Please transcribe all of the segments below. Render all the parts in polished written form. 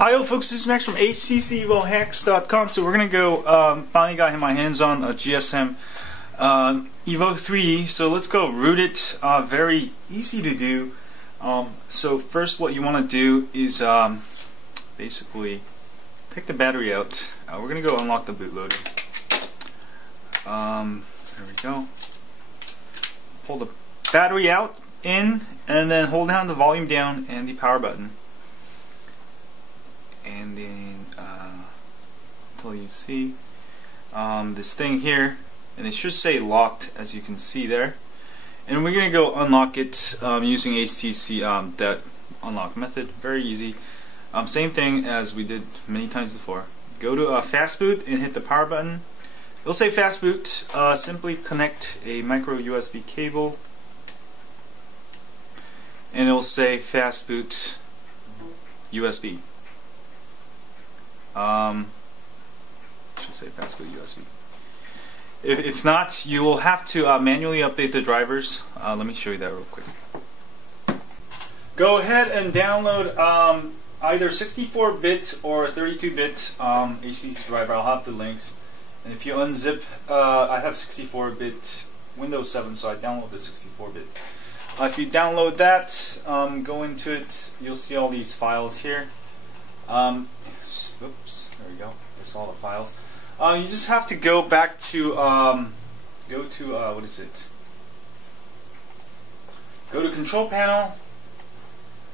Hi folks, this is Max from HTC Evo Hacks.com. So we're going to go, finally got my hands on a GSM Evo 3D. So let's go root it. Very easy to do. So first what you want to do is basically take the battery out. We're going to go unlock the bootloader. There we go. Pull the battery out, in, and then hold down the volume down and the power button. And then until you see this thing here, and it should say locked, as you can see there. And we're going to go unlock it using HTC that unlock method. Very easy. Same thing as we did many times before. Go to fast boot and hit the power button. It'll say fast boot. Simply connect a micro USB cable, and it'll say fast boot USB. Should say fast boot USB. If not, you will have to manually update the drivers. Let me show you that real quick. Go ahead and download either 64-bit or 32-bit HTC driver. I'll have the links. And if you unzip, I have 64-bit Windows 7, so I download the 64-bit. If you download that, go into it, you'll see all these files here. Oops, there we go. There's all the files. You just have to go back to what is it? Go to Control Panel,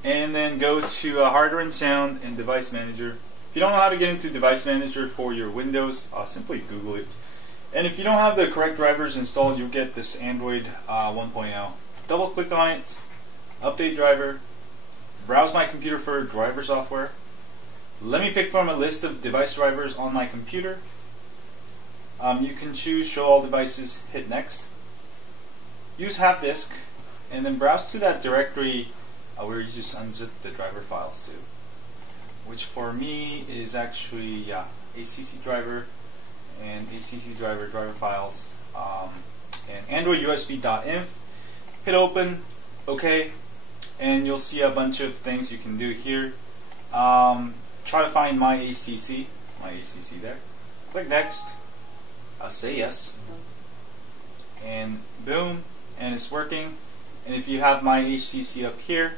and then go to Hardware and Sound and Device Manager. If you don't know how to get into Device Manager for your Windows, simply Google it. And if you don't have the correct drivers installed, you'll get this Android 1.0. Double click on it, update driver, browse my computer for driver software. Let me pick from a list of device drivers on my computer. You can choose show all devices, hit next. Use half disk, and then browse to that directory where you just unzip the driver files to. Which for me is actually HTC driver and HTC driver files and Android USB.inf. Hit open, OK, and you'll see a bunch of things you can do here. Try to find my HTC there. Click next. Say yes, and boom, and it's working. And if you have my HTC up here,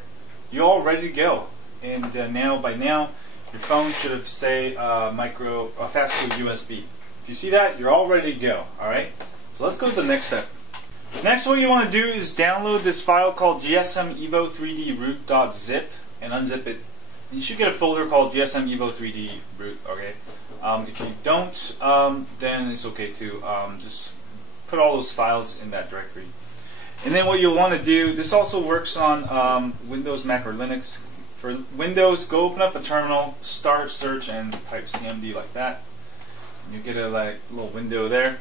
you're all ready to go. And by now, your phone should have say fast boot USB. If you see that, you're all ready to go. All right. So let's go to the next step. Next, what you want to do is download this file called GSM Evo 3D root.zip and unzip it. You should get a folder called GSM Evo 3D root. Okay. If you don't, then it's okay too. Just put all those files in that directory. And then what you'll want to do, this also works on Windows, Mac, or Linux. For Windows, go open up a terminal, start search, and type CMD like that. And you get a little window there.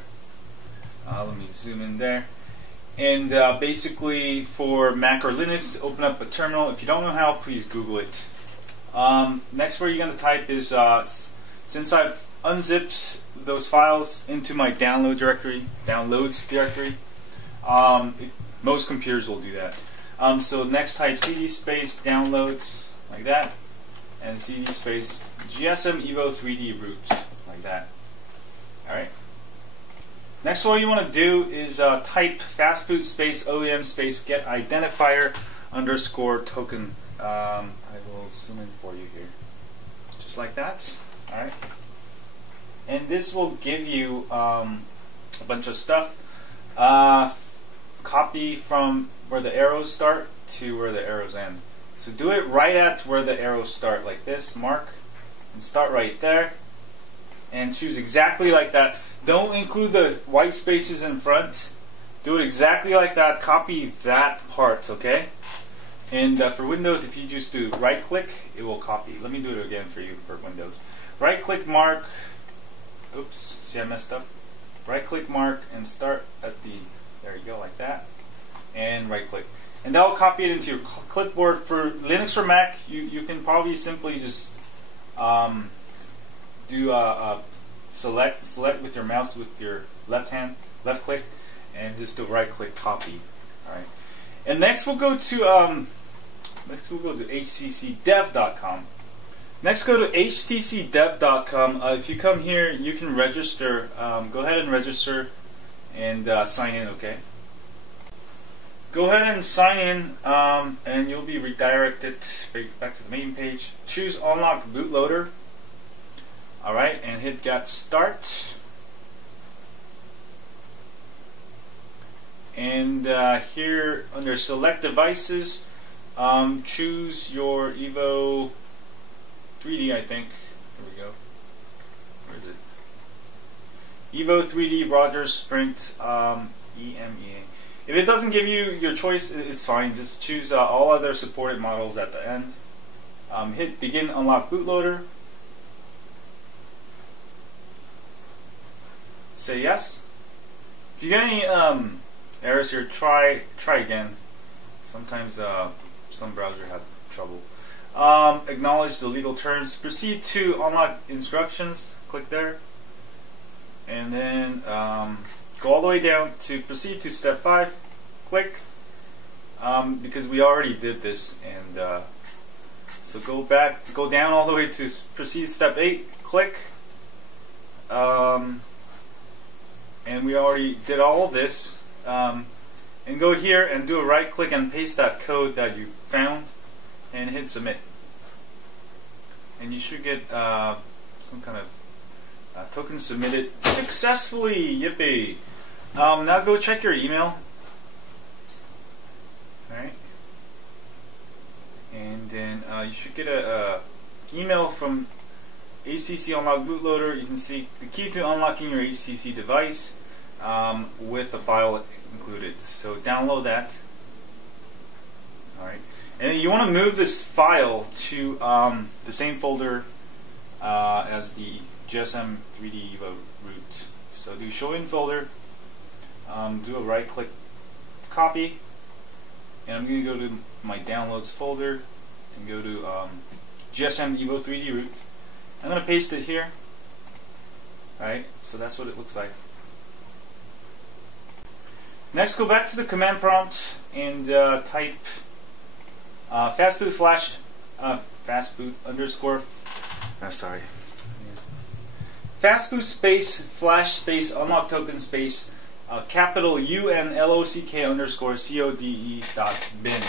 Let me zoom in there. And basically, for Mac or Linux, open up a terminal. If you don't know how, please Google it. Next, what you're going to type is, since I've unzipped those files into my downloads directory, most computers will do that. So next, type CD space downloads like that, and CD space GSM Evo 3D root like that. All right. Next, what you want to do is type fastboot space OEM space get identifier underscore token. I will zoom in for you here, just like that. All right. And this will give you a bunch of stuff. Copy from where the arrows start to where the arrows end. So do it right at where the arrows start, like this. Mark and start right there, and choose exactly like that. Don't include the white spaces in front. Do it exactly like that. Copy that part, okay? And for Windows, if you just do right click, it will copy. Let me do it again for you for Windows. Right click, mark. Oops, see I messed up. Right click, mark, and start at the, there you go, like that. And right click. And that'll copy it into your clipboard. For Linux or Mac, you can probably simply just do select with your mouse with your left click, and just do right click copy. All right. And next we'll go to HTCdev.com. Next, go to htcdev.com. If you come here, you can register. Go ahead and register and sign in, okay? Go ahead and sign in, and you'll be redirected back to the main page. Choose Unlock Bootloader. Alright, and hit Get Start. And here under Select Devices, choose your Evo 3D, I think. Here we go. Where is it? Evo 3D Rogers Sprint EMEA. If it doesn't give you your choice, it's fine. Just choose all other supported models at the end. Hit Begin Unlock Bootloader. Say yes. If you get any errors here, try again. Sometimes some browsers have trouble. Acknowledge the legal terms. Proceed to unlock instructions. Click there, and then go all the way down to proceed to step 5. Click, because we already did this, and so go down all the way to proceed step 8. Click, and we already did all of this. And go here and do a right click and paste that code that you found, and hit submit. And you should get some kind of token submitted successfully. Yippee! Now go check your email. Alright. And then you should get a email from HTC Unlock Bootloader. You can see the key to unlocking your HTC device with a file included. So download that. Alright. And you want to move this file to the same folder as the GSM 3D Evo root. So do show in folder, do a right click copy, and I'm going to go to my downloads folder and go to GSM Evo 3D root. I'm going to paste it here. Alright, so that's what it looks like. Next, go back to the command prompt and type fastboot flash fastboot underscore fastboot space flash space unlock token space capital UNLOCK underscore CODE dot bin.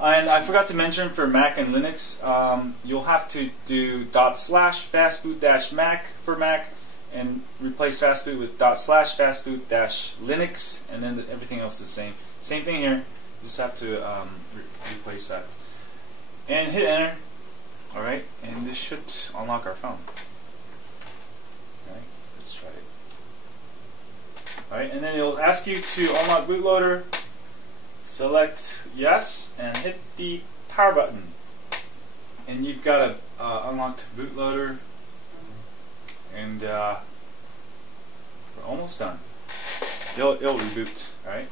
And I forgot to mention, for Mac and Linux, you'll have to do /fastboot dash Mac for Mac, and replace fastboot with /fastboot dash Linux, and then everything else is the same. Same thing here. You just have to replace that. And hit enter. Alright, and this should unlock our phone. Alright, let's try it. Alright, and then it'll ask you to unlock bootloader. Select yes, and hit the power button. And you've got a unlocked bootloader. And we're almost done. It'll reboot. Alright.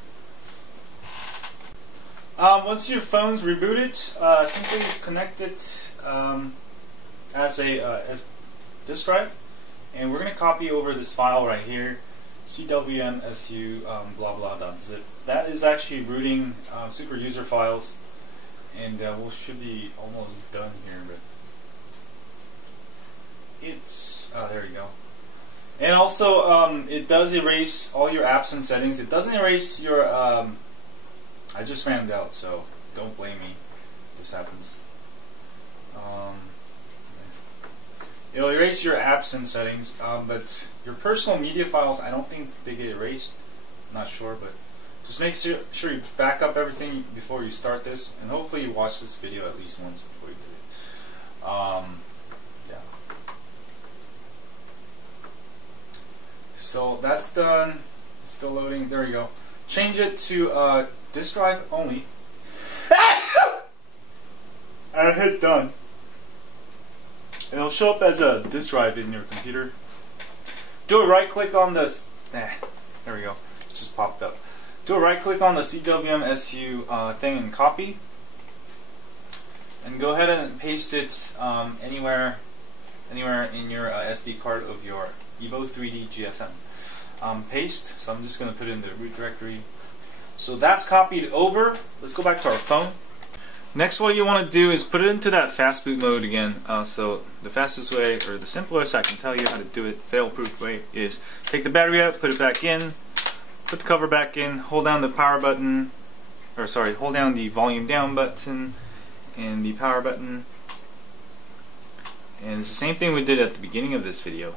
Once your phone's rebooted, simply connect it as a disk drive, and we're going to copy over this file right here, cwmsu blah blah.zip. That is actually rooting super user files, and we should be almost done here, but it's there you go. And also, it does erase all your apps and settings. It doesn't erase your I just found out, so don't blame me if this happens. It'll erase your apps and settings, but your personal media files, I don't think they get erased. I'm not sure, but just make sure you back up everything before you start this, and hopefully you watch this video at least once before you do it. Yeah. So that's done. It's still loading. There we go. Change it to disk drive only. And hit done. It'll show up as a disk drive in your computer. Do a right click on this. There we go. It just popped up. Do a right click on the CWMSU thing and copy. And go ahead and paste it anywhere in your SD card of your Evo 3D GSM. Paste. So I'm just going to put it in the root directory. So that's copied over. Let's go back to our phone. Next, what you want to do is put it into that fast boot mode again. So the fastest way, or the simplest I can tell you how to do it, fail-proof way, is take the battery out, put it back in, put the cover back in, hold down the power button, or sorry, hold down the volume down button and the power button. And it's the same thing we did at the beginning of this video.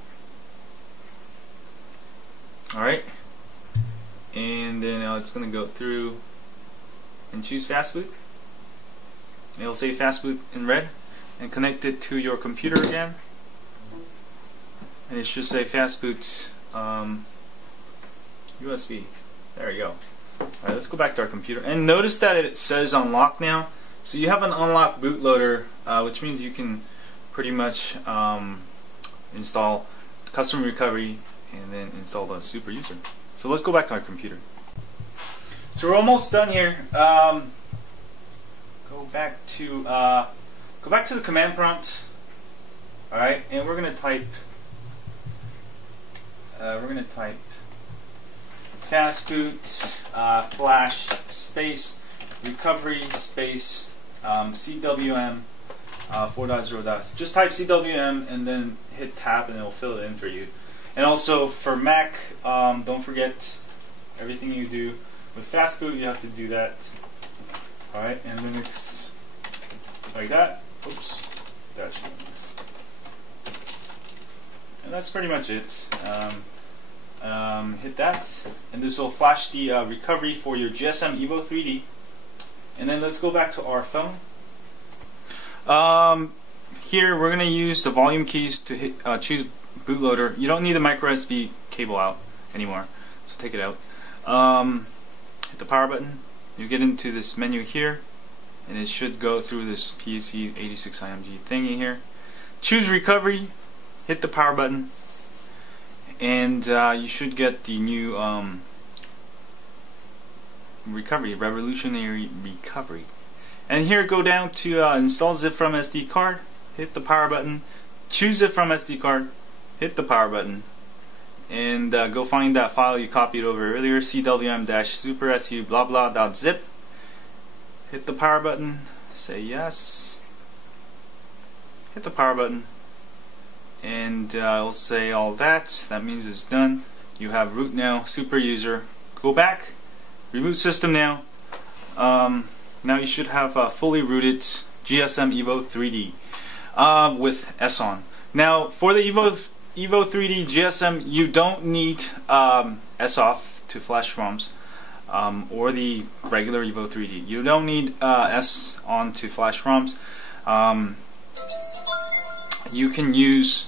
Alright, and then now it's going to go through and choose fast boot. It'll say fast boot in red, and connect it to your computer again, and it should say fast boot USB. There you go. Alright, let's go back to our computer, and notice that it says unlock now. So you have an unlocked bootloader, which means you can pretty much install custom recovery and then install the super user. So let's go back to our computer. So we're almost done here. Go back to the command prompt. All right, and we're gonna type fast boot flash space recovery space CWM 4.0. Just type CWM and then hit tab, and it'll fill it in for you. And also for Mac, don't forget everything you do with fast boot, you have to do that. Alright, and Linux like that. Oops, dash Linux. And that's pretty much it. Hit that, and this will flash the recovery for your GSM Evo 3D. And then let's go back to our phone. Here we're going to use the volume keys to hit, choose bootloader. You don't need the micro USB cable out anymore, so take it out. Hit the power button. You get into this menu here, and it should go through this PSC 86IMG thingy here. Choose recovery. Hit the power button, and you should get the new recovery, revolutionary recovery. And here, go down to install zip from SD card. Hit the power button. Choose zip from SD card. Hit the power button, and go find that file you copied over earlier, cwm-supersu blah blah.zip. Hit the power button. Say yes. Hit the power button, and it'll say all that. That means it's done. You have root now, super user. Go back, reboot system now. Now you should have fully rooted GSM Evo 3D with S on. Now for the Evo 3D GSM, you don't need S off to flash ROMs, or the regular Evo 3D. You don't need S on to flash ROMs. You can use,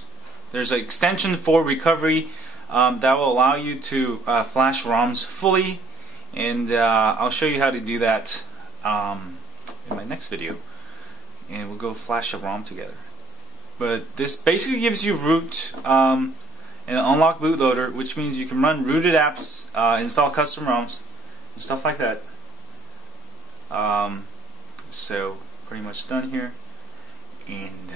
there's an extension for recovery that will allow you to flash ROMs fully, and I'll show you how to do that in my next video, and we'll go flash a ROM together. But this basically gives you root and unlock bootloader, which means you can run rooted apps, install custom ROMs, and stuff like that. So pretty much done here, and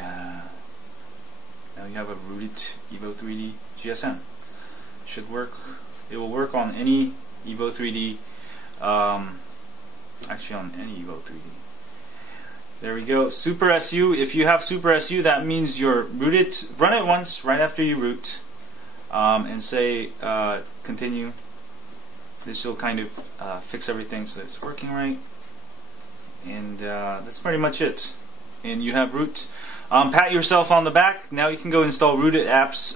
now you have a rooted Evo 3D GSM. Should work. It will work on any Evo 3D. Actually, on any Evo 3D. There we go. Super SU. If you have Super SU, that means you're rooted. Run it once right after you root, and say continue. This will kind of fix everything so it's working right. And that's pretty much it. And you have root. Pat yourself on the back. Now you can go install rooted apps.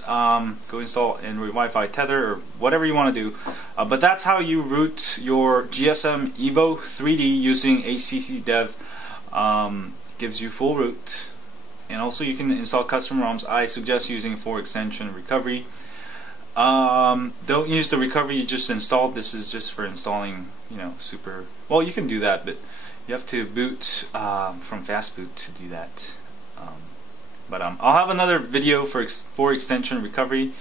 Go install Android Wi-Fi tether or whatever you want to do. But that's how you root your GSM Evo 3D using HTC Dev. Gives you full root, and also you can install custom ROMs. I suggest using for extension recovery. Don't use the recovery you just installed. This is just for installing, you know, super. Well, you can do that, but you have to boot from fast boot to do that. I'll have another video for extension recovery.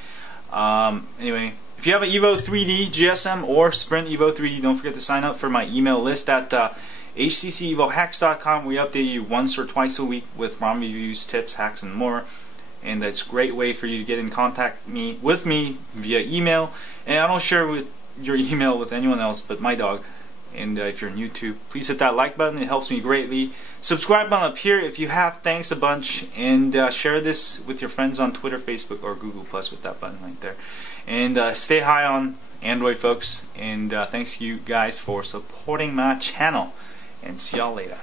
Anyway, if you have an Evo 3D GSM or Sprint Evo 3D, don't forget to sign up for my email list at HTCEvoHacks.com. We update you once or twice a week with ROM reviews, tips, hacks, and more. And that's a great way for you to get in contact with me via email. And I don't share your email with anyone else but my dog. And if you're on YouTube, please hit that like button. It helps me greatly. Subscribe button up here if you have. Thanks a bunch. And share this with your friends on Twitter, Facebook, or Google Plus with that button right there. And stay high on Android, folks. And thanks you guys for supporting my channel. And see y'all later.